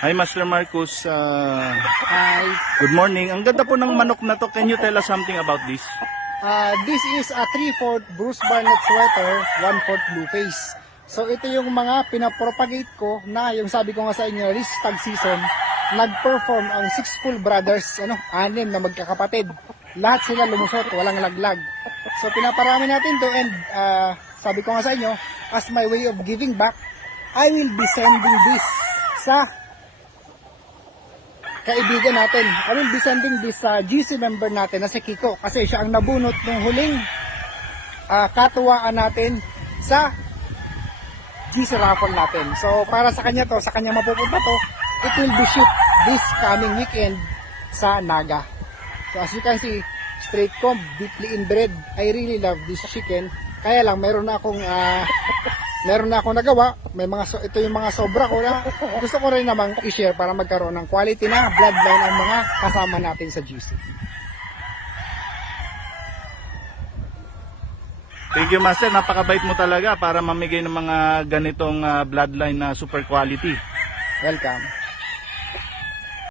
Hi, Master Marcus. Hi. Good morning. Ang ganda po ng manok na to. Can you tell us something about this? This is a 3/4 Bruce Barnett sweater, 1/4 blue face. So ito yung mga pinapropagate ko na yung sabi ko nga sa inyo, this tag season, nag-perform ang 6 full brothers, 6 na magkakapatid. Lahat sila lumusot, walang laglag. So pinaparami natin to and sabi ko nga sa inyo, as my way of giving back, I will be sending this sa kaibigan natin. I will be sending this sa GC member natin na si Kiko kasi siya ang nabunot ng huling katuwaan natin sa GC raffle natin. So para sa kanya to, sa kanya mapupunta to, it will be shipped this coming weekend sa Naga. So as you can see, straight comb, deeply inbred. I really love this chicken. Kaya lang meron na akong nagawa. Ito yung mga sobra ko na gusto ko rin namang i-share para magkaroon ng quality na bloodline ang mga kasama natin sa GC. Thank you, Master. Napakabait mo talaga para mamigay ng mga ganitong bloodline na super quality. Welcome.